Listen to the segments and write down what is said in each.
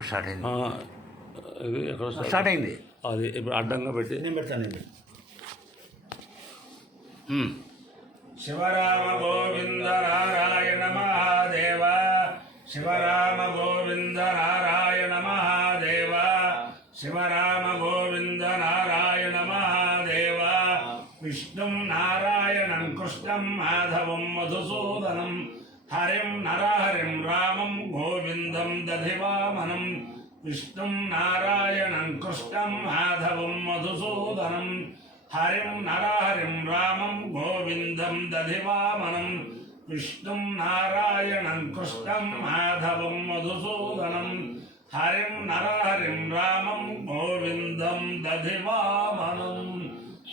Start అయింది ఇది ఎక్కడ స్టార్ట్ అయింది అది ఇప్పుడు అడ్డంగా పెట్టి నేను పెడతానండి. శివరామ గోవింద నారాయణ మహాదేవ శివరామ గోవింద నారాయణ మహాదేవ శివరామ గోవింద నారాయణ మహాదేవ విష్ణుం నారాయణం కృష్ణం మాధవం మధుసూదనం హరిం నరహరిం రామం గోవిందం దధివామనం విష్ణుం నారాయణం కృష్ణం మాధవం మధుసూదనం హరిం నరహరిం రామం గోవిందం దధివామనం విష్ణుం నారాయణం కృష్ణం మాధవం మధుసూదనం హరిం నరహరిం రామం గోవిందం దధివామనం.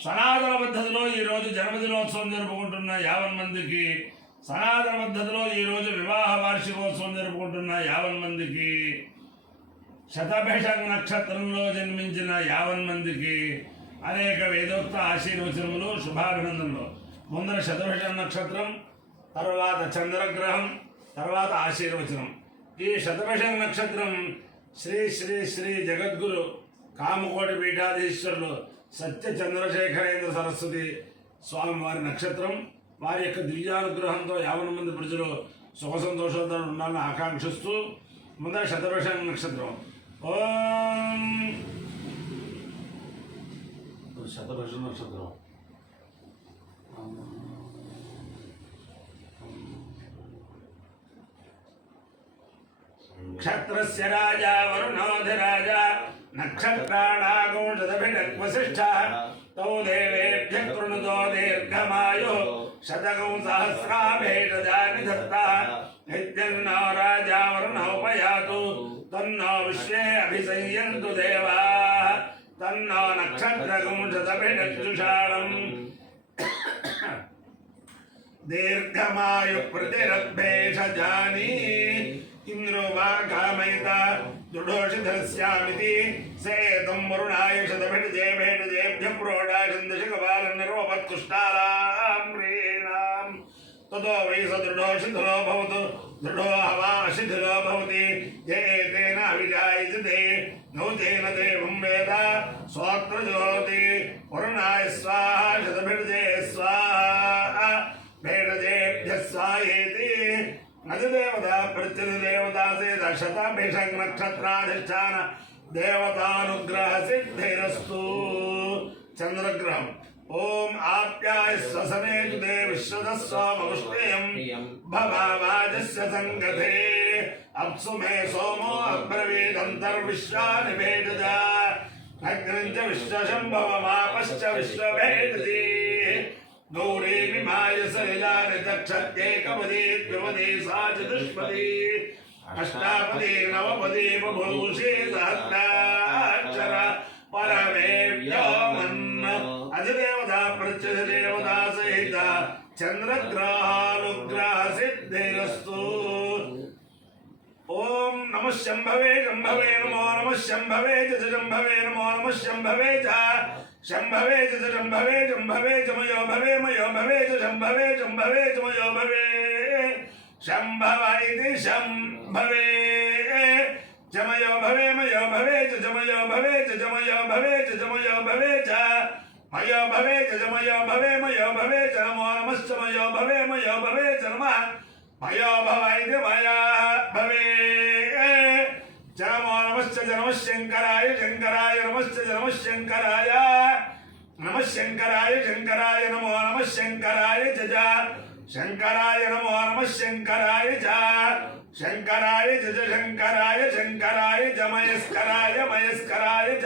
సనాతన పద్ధతిలో ఈరోజు జన్మదినోత్సవం జరుపుకుంటున్న 50 మందికి, సనాతన పద్ధతిలో ఈరోజు వివాహ వార్షికోత్సవం జరుపుకుంటున్న 50 మందికి, శతభిషం నక్షత్రంలో జన్మించిన 50 మందికి అనేక వేదోక్త ఆశీర్వచనములు, శుభాభినందనలు. ముందర శతభిషం నక్షత్రం, తర్వాత చంద్రగ్రహం, తర్వాత ఆశీర్వచనం. ఈ శతభిషం నక్షత్రం శ్రీ శ్రీ శ్రీ జగద్గురు కామకోటి పీఠాధీశ్వరులు సత్య చంద్రశేఖరేంద్ర సరస్వతి స్వామివారి నక్షత్రం. వారి యొక్క దివ్యానుగ్రహంతో 50 మంది ప్రజలు సుఖ సంతోషాలతో ఉండాలని ఆకాంక్షిస్తూ ముందర శతభిషం నక్షత్రం. ఓం శతభిషం నక్షత్రం. క్షత్రస్య రాజా వరుణోధిరాజ నక్షత్రాణాగోషదభిషక్వశిష్ఠ తౌ దేవేభ్యః కృణుతో దీర్ఘమాయు శతకం సహస్రాభేషజాని దత్తా నిత్యన్నో రాజా వరుణోపయాతు తన్నో విశ్వే అభిసంయంతు దేవాః తన్నో నక్షత్రకం శతభిషక్షుషాళం దీర్ఘమాయు ప్రతిరభేషజాని ఇంద్రో వాగామయత దృఢోషిధస్యామితి సేతం వరుణాయ శతభిషజేభేషజేభ్య ప్రోఢాశందశకపాలన్నరోపత్కుష్టాలాం తతో వై స దృఢోషిధులో భవతు దృఢో హవాషిధులో భవతి ఏతేన అవిజాయతే నౌతేన దేవం వేద స్వాత్ర జ్యోతి వరుణాయ స్వాహ శతభిషజే స్వాహ భేషజేభ్య స్వాహేతి. అధిదేవత ప్రత్యధిదేవతా సేద శతభిషం నక్షత్రాధిష్టాన దేవతానుగ్రహ సిద్ధిరస్తు. చంద్రగ్రహం. ఓం ఆప్యాయ శ్వసనేజు దే విశ్వదస్వామముష్టియం భవావాజస్య సంగతే అప్సు మే సోమో అబ్రవీదంతర్విశ్వాని భేదజ అగ్నిం చ విశ్వశంభవమాపశ్చ విశ్వభేదజీ గౌరీ విమాయ సలిలాని దక్షత్యేకపదీ ద్విపదీ సా చతుష్పదీ అష్టాపదీ నవపదీ బభూషీ సహస్రాక్షర పరమే వ్యోమన్న. అధిదేవత ప్రత్యధిదేవతా సహిత చంద్రగ్రహానుగ్రహ సిద్ధిరస్తు. ఓం నమ శంభవే శంభవే నమో నమ శంభవే చ శంభవే నమో నమ శంభవే చ శంభవే చ శంభవే శంభవే చ మయో భవే మయో భవే చ శంభవే శంభవే చ మయో భవే శంభవ ఇది శంభవే జమయో భవే మయో భవే చ జమయో భవే చ జమయో భవే చ జమయో భవే చ మయో భవే చ జమయో భవే మయో భవే చ నమో నమశ్చ మయో భవే మయో భవే చ నమః మయో భవ ఇది మయా భవే చ నమో నమశ్చ నమః శంకరాయ శంకరాయ నమశ్చ నమః శంకరాయ నమః శంకరాయ శంకరాయ నమో నమః శంకరాయ చ శంకరాయ నమో నమః శంకరాయ చ శంకరాయ చ శంకరాయ శంకరాయ చ మయస్కరాయ మయస్కరాయ చ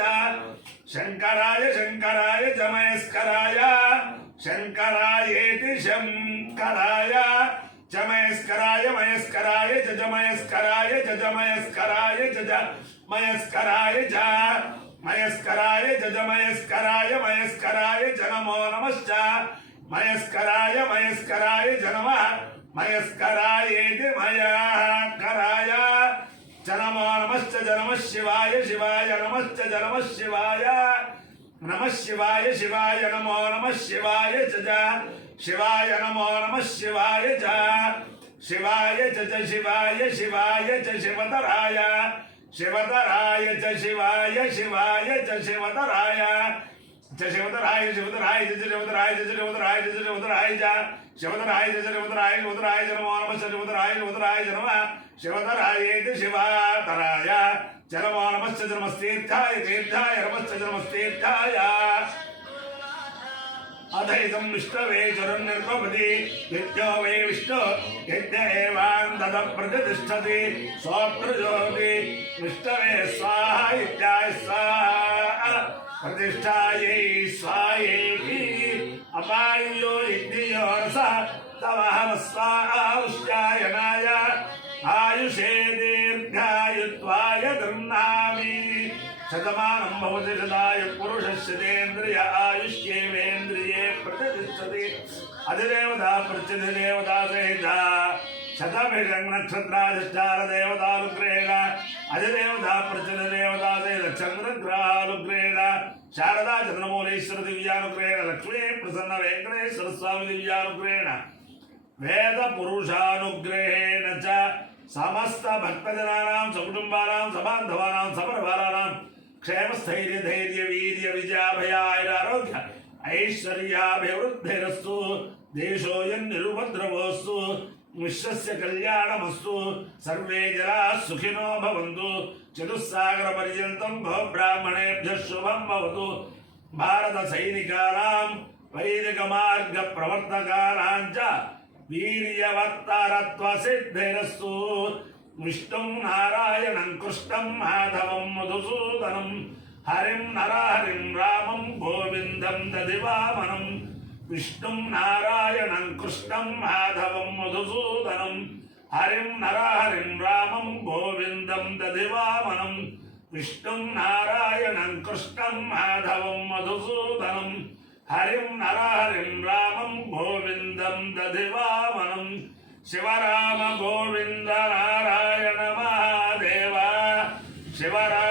శంకరాయ శంకరాయ చ మయస్కరాయ శంకరాయేతి శంకరాయ చ మయస్కరాయ మయస్కరాయ చ మయస్కరాయ చ మయస్కరాయ చ మయస్కరాయ చ మయస్కరాయ చ మయస్కరాయ మయస్కరాయ చ నమో నమశ్చ మయస్కరాయ మయస్కరాయ చ నమః మయస్కరాయేతి మయస్కరాయ చ నమో నమశ్చ నమః శివాయ శివాయ నమశ్చ నమః శివాయ నమః శివాయ శివాయ నమో నమః శివాయ చ శివాయ నమో నమః శివాయ చ शिवाय च शिवाय शिवाय च शिवतराय शिवतराय च शिवाय शिवाय च शिवतराय शिवतराय शिवतराय च शिवतराय च शिवतराय च शिवतराय च शिवतराय च शिवतराय शिवतराय च नमो नमः शिवतराय शिवतराय च नमः शिवतरायेति शिवतराय च नमो नमः नमस्तीर्थाय तीर्थाय नमश्च नमस्तीर्थाय अधैतं विष्णवे चरुर्निर्भवति यज्ञो वै विष्णु यज्ञ एवान्ततः प्रतिष्ठति स्वप्रज्योति विष्णवे स्वाहा इत्याय स्वाहा प्रतिष्ठायै स्वाहेति अपायो यज्ञयो रसः तवहव स्वाहायुष्यायनाय आयुषे दीर्घायुत्वाय गृह्णामि शतमानं भवति शतायुः पुरुषस्येन्द्रिय आयुष्येवेन्द्रिये प्रतिष्ठति अधिदेवता प्रत्यधिदेवता सहिता शतभिषं नक्षत्राधिष्ठानदेवतानुग्रहेण अधिदेवता प्रत्यधिदेवता सहित चन्द्रग्रहानुग्रहेण शारदा चन्द्रमौलीश्वर दिव्यानुग्रहेण लक्ष्मी प्रसन्न वेङ्कटेश्वर स्वामी दिव्यानुग्रहेण वेद पुरुषानुग्रहेण च समस्त भक्तजनानां सकुटुम्बानां सबान्धवानां सपरिवाराणां क्षेमस्थैर्य धैर्य वीर्य विजयाभयारोग्य ऐश्वर्याभिवृद्धिरस्तु देशोऽयं निरुपद्रवोऽस्तु विश्वस्य कल्याणमस्तु सर्वे जनाः सुखिनो भवन्तु चतुस्सागरपर्यन्तं गोब्राह्मणेभ्यः शुभं भवतु भारतसैनिकानां वैदिकमार्गप्रवर्तकानां च वीर्यवत्तरत्वसिद्धिरस्तु विष्णुं नारायणं कृष्णं माधवं मधुसूदनं हरिं नरहरिं रामं गोविन्दं दधिवामनं विष्णुं नारायणं कृष्णं माधवं मधुसूदनं हरिं नरहरिं रामं गोविन्दं दधिवामनं विष्णुं नारायणं कृष्णं माधवं मधुसूदनं हरिं नरहरिं रामं गोविन्दं दधिवामनं शिवराम गोविन्द नारायण महादेव शिवराम